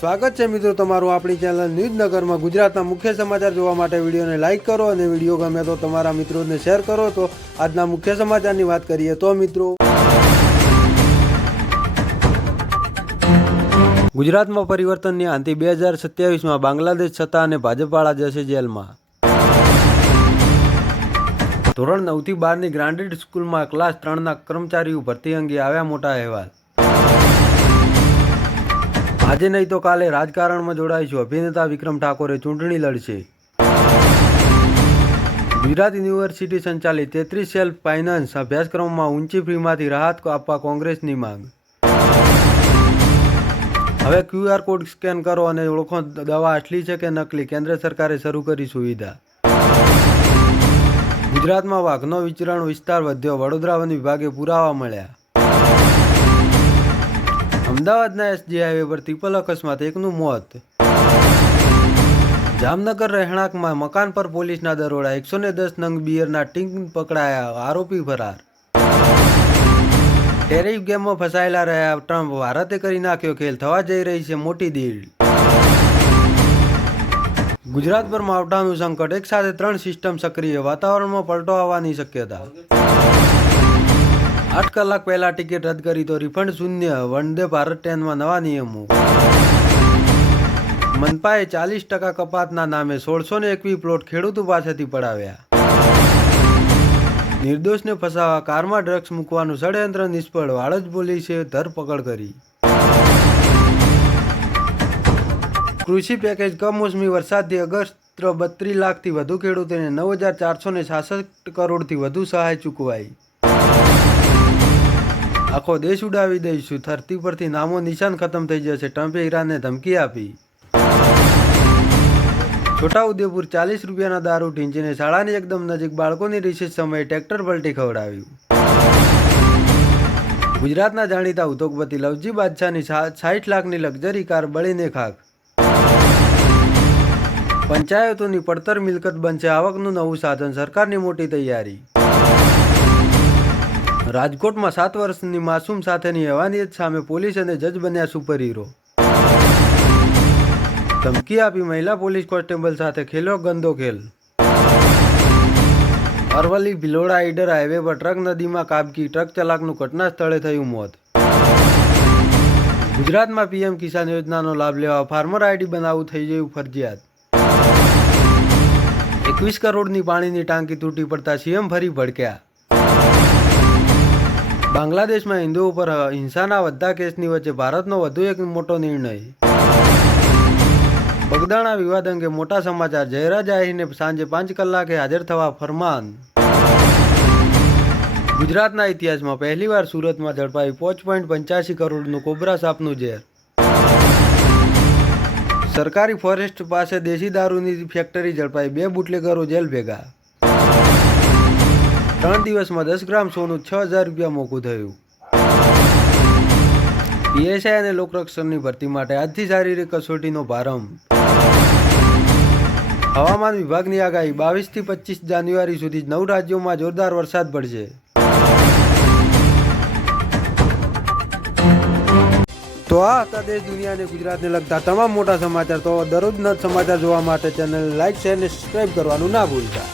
સ્વાગત છે મિત્રો તમારું આપણી ચેનલ ન્યૂઝનગરમાં। ગુજરાતના મુખ્ય સમાચાર જોવા માટે વિડીયોને લાઇક કરો અને વિડીયો ગમે તો તમારા મિત્રોને શેર કરો। તો આજના મુખ્ય સમાચારની વાત કરીએ તો મિત્રો ગુજરાતમાં પરિવર્તનની આંતિ 2027માં બાંગ્લાદેશ સત્તા અને ભાજપવાળા જશે જેલમાં। ધોરણ 9 થી 12ની ગ્રાન્ટેડ સ્કૂલમાં ક્લાસ 3ના કર્મચારીઓ ભરતી અંગે આવ્યા મોટા અહેવાલ। આજે નહીં તો કાલે રાજકારણમાં જોડાઈશું। અભિનેતા વિક્રમ ઠાકોરે ચૂંટણી લડશે। ગુજરાત યુનિવર્સિટી સંચાલિત 33 સેલ્ફ ફાઇનાન્સ અભ્યાસક્રમમાં ઊંચી ફીમાંથી રાહત આપવા કોંગ્રેસની માંગ। હવે QR કોડ સ્કેન કરો અને ઓળખો દવા અસલી છે કે નકલી। કેન્દ્ર સરકારે શરૂ કરી સુવિધા। ગુજરાતમાં વાઘનો વિચરણ વિસ્તાર વધ્યો। વડોદરા વન વિભાગે પુરાવા મળ્યા। અમદાવાદના SG હાઈવે પર ટ્રિપલ અકસ્માત, એકનું મોત। જામનગર રહેણાંકમાં મકાન પર પોલીસના દરોડા। 110 નંગ બિયરના ટીંગ પકડાયા, આરોપી ફરાર। ટેરિફ ગેમમાં ફસાયેલા રહ્યા ટ્રમ્પ, ભારતે કરી નાખ્યો ખેલ, થવા જઈ રહી છે મોટી ડીલ। ગુજરાત પર માવઠાનું સંકટ, એક સાથે 3 સિસ્ટમ સક્રિય, વાતાવરણમાં પલટો આવવાની શક્યતા। 8 કલાક પહેલા ટિકિટ રદ કરી તો રિફંડ શૂન્ય, વંદે ભારત ટ્રેનમાં નવા નિયમો। મનપાએ 40% કપાતના નામે 1621 પ્લોટ ખેડૂતો પાસેથી પડાવ્યા। નિર્દોષને ફસાવા કારમાં ડ્રગ્સ મૂકવાનું ષડયંત્ર નિષ્ફળ, વાડજ પોલીસે ધરપકડ કરી। કૃષિ પેકેજ, કમોસમી વરસાદથી અગસ્ત 32 લાખથી વધુ ખેડૂતોને 9466 કરોડથી વધુ સહાય ચૂકવાઈ। આખો દેશ ઉડાવી દઈશું, ધરતી પરથી નામો નિશાન ખતમ થઈ જશે, ટ્રમ્પે ઈરાનને ધમકી આપી। છોટાઉદેપુર 40 રૂપિયાના દારૂ ઢીંચીને શાળાની એકદમ નજીક બાળકોની રિસેસ સમયે ટ્રેક્ટર પલટી ખવડાવ્યું। ગુજરાતના જાણીતા ઉદ્યોગપતિ લવજી બાદશાહની 60 લાખની લક્ઝરી કાર બળીને ખાખ। પંચાયતોની પડતર મિલકત બનશે આવકનું નવું સાધન, સરકારની મોટી તૈયારી। રાજકોટમાં 7 વર્ષની માસૂમ સાથેની હેવાનિયત સામે પોલીસ અને જજ બન્યા સુપર હીરો। ધમકી આપી મહિલા પોલીસ કોન્સ્ટેબલ સાથે ખેલ્યો ગંદો ખેલ। અરવલ્લી ભિલોડા ઈડર હાઈવે પર ટ્રક નદીમાં ખાબકી, ટ્રક ચાલકનું ઘટના સ્થળે થયું મોત। ગુજરાતમાં PM કિસાન યોજનાનો લાભ લેવા ફાર્મર ID બનાવવું થઈ ગયું ફરજિયાત। 21 કરોડની પાણીની ટાંકી તૂટી પડતા CM ફરી ભડક્યા। બાંગ્લાદેશમાં હિન્દુઓ પર હિંસાના વધતા કેસની વચ્ચે ભારતનો વધુ એક મોટો નિર્ણય। બગદાણા વિવાદ અંગે મોટા સમાચાર, જયરાજ આહિરને સાંજે 5 કલાકે હાજર થવા ફરમાન। ગુજરાતના ઇતિહાસમાં પહેલીવાર સુરતમાં ઝડપાઈ 5.85 કરોડનું કોબરા સાપનું ઝેર। સરકારી ફોરેસ્ટ પાસે દેશી દારૂની ફેક્ટરી ઝડપાઈ, 2 બુટલેગરો જેલ ભેગા। 3 દિવસમાં 10 ગ્રામ સોનું 6000 રૂપિયા મોંઘું થયું। PSI અને લોકરક્ષકની ભરતી માટે આજથી શારીરિક કસોટીનો પ્રારંભ। હવામાન વિભાગની આગાહી, 22 થી 25 જાન્યુઆરી સુધી 9 રાજ્યોમાં જોરદાર વરસાદ પડશે। તો આ હતા દેશ દુનિયા અને ગુજરાતને લગતા તમામ મોટા સમાચાર। તો દરરોજના સમાચાર જોવા માટે ચેનલ લાઇક, શેર અને સબસ્ક્રાઈબ કરવાનું ના ભૂલતા।